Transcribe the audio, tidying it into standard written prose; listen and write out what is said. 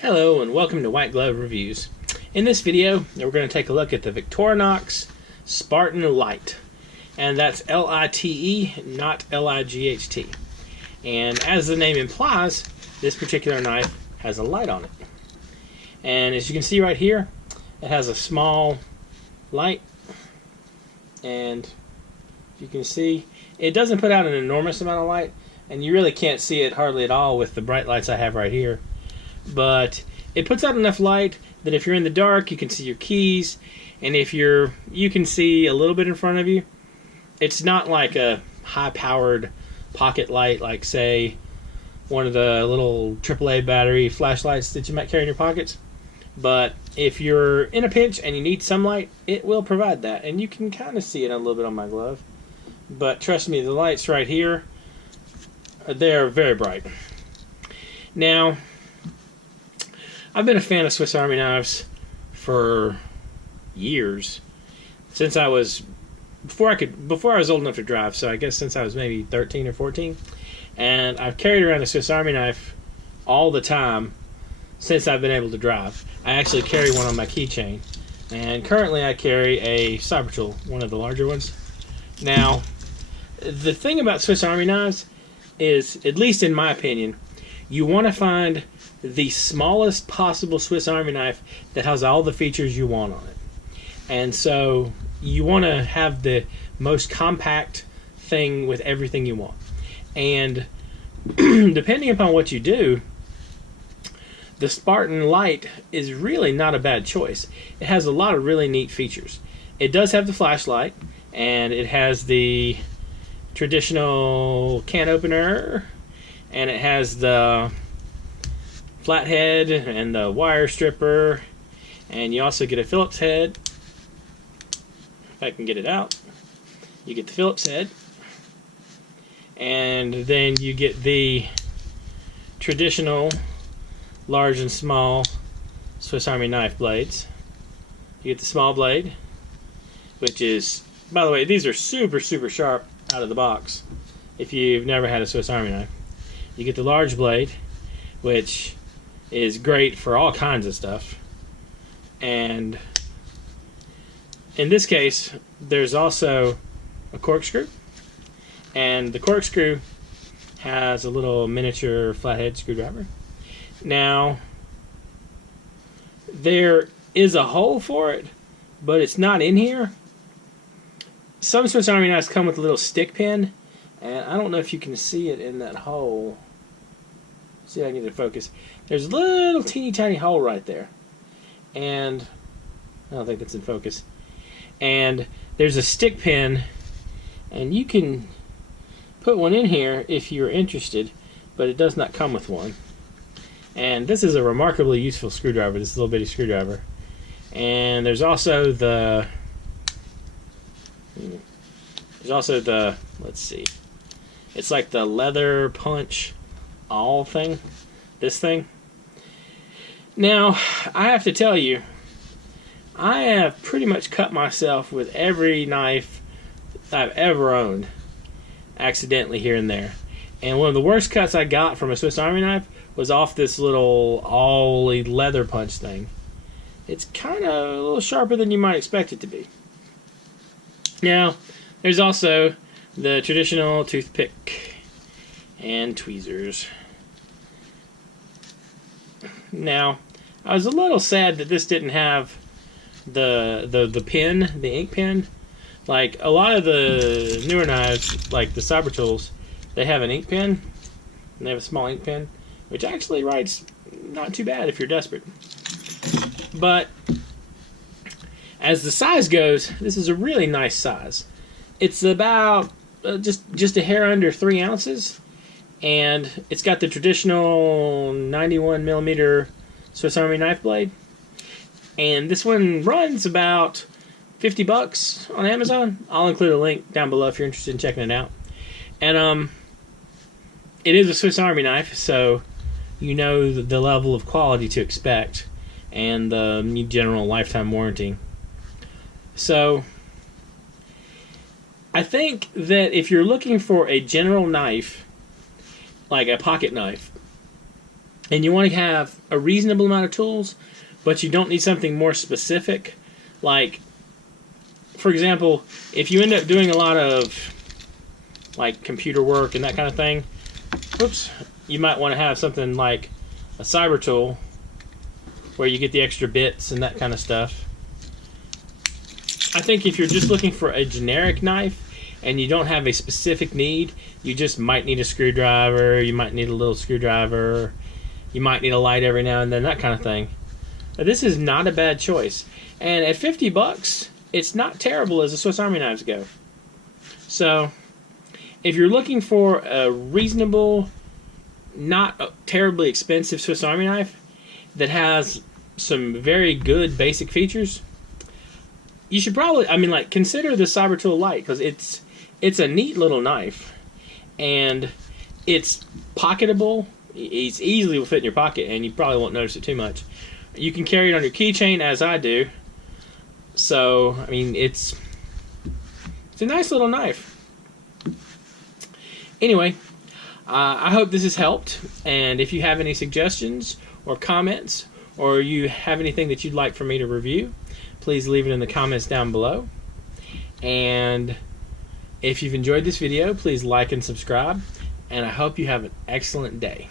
Hello and welcome to White Glove Reviews. In this video, we're going to take a look at the Victorinox Spartan Lite. And that's L-I-T-E, not L-I-G-H-T. And as the name implies, this particular knife has a light on it. And as you can see right here, it has a small light. And you can see, it doesn't put out an enormous amount of light, and you really can't see it hardly at all with the bright lights I have right here. But it puts out enough light that if you're in the dark, you can see your keys, and if you can see a little bit in front of you. It's not like a high-powered pocket light, like say one of the little AAA battery flashlights that you might carry in your pockets. But if you're in a pinch and you need some light, it will provide that, and you can kind of see it a little bit on my glove. But trust me, the lights right here, they're very bright. Now, I've been a fan of Swiss Army knives for years, since I was before I was old enough to drive. So I guess since I was maybe 13 or 14, and I've carried around a Swiss Army knife all the time since I've been able to drive. I actually carry one on my keychain, and currently I carry a Cyber Tool, one of the larger ones. Now, the thing about Swiss Army knives is, at least in my opinion, you want to find the smallest possible Swiss Army knife that has all the features you want on it. And so you want to have the most compact thing with everything you want. And depending upon what you do, the Spartan Lite is really not a bad choice. It has a lot of really neat features. It does have the flashlight, and it has the traditional can opener, and it has the flathead and the wire stripper, and you also get a Phillips head. If I can get it out, you get the Phillips head, and then you get the traditional large and small Swiss Army knife blades. You get the small blade, which is, by the way, these are super sharp out of the box if you've never had a Swiss Army knife. You get the large blade, which is great for all kinds of stuff. And in this case, there's also a corkscrew, and the corkscrew has a little miniature flathead screwdriver. Now, there is a hole for it, but it's not in here. Some Swiss Army knives come with a little stick pin, and I don't know if you can see it in that hole. See if I can get it to focus. There's a little teeny tiny hole right there, and I don't think that's in focus. And there's a stick pin, and you can put one in here if you're interested, but it does not come with one. And this is a remarkably useful screwdriver, this little bitty screwdriver. And there's also the let's see, it's like the leather punch all thing, this thing. Now, I have to tell you, I have pretty much cut myself with every knife I've ever owned, accidentally here and there. And one of the worst cuts I got from a Swiss Army knife was off this little ollie leather punch thing. It's kind of a little sharper than you might expect it to be. Now, there's also the traditional toothpick and tweezers. Now, I was a little sad that this didn't have the pen, the ink pen. Like a lot of the newer knives, like the Cyber Tools, they have an ink pen, and they have a small ink pen, which actually writes not too bad if you're desperate. But as the size goes, this is a really nice size. It's about just a hair under 3 ounces, and it's got the traditional 91mm Swiss Army knife blade. And this one runs about $50 on Amazon. I'll include a link down below if you're interested in checking it out. And it is a Swiss Army knife, so you know the level of quality to expect, and the general lifetime warranty. So I think that if you're looking for a general knife, like a pocket knife, and you want to have a reasonable amount of tools, but you don't need something more specific. Like, for example, if you end up doing a lot of like computer work and that kind of thing, oops, you might want to have something like a cyber tool where you get the extra bits and that kind of stuff. I think if you're just looking for a generic knife and you don't have a specific need, you just might need a screwdriver, you might need a little screwdriver, you might need a light every now and then, that kind of thing. But this is not a bad choice. And at 50 bucks, it's not terrible as the Swiss Army knives go. So, if you're looking for a reasonable, not terribly expensive Swiss Army knife that has some very good basic features, you should probably, consider the Sabertool Lite, because it's a neat little knife, and it's pocketable. It's easily will fit in your pocket, and you probably won't notice it too much. You can carry it on your keychain, as I do. So, it's a nice little knife. Anyway, I hope this has helped, and if you have any suggestions or comments, or you have anything that you'd like for me to review, please leave it in the comments down below. And if you've enjoyed this video, please like and subscribe, and I hope you have an excellent day.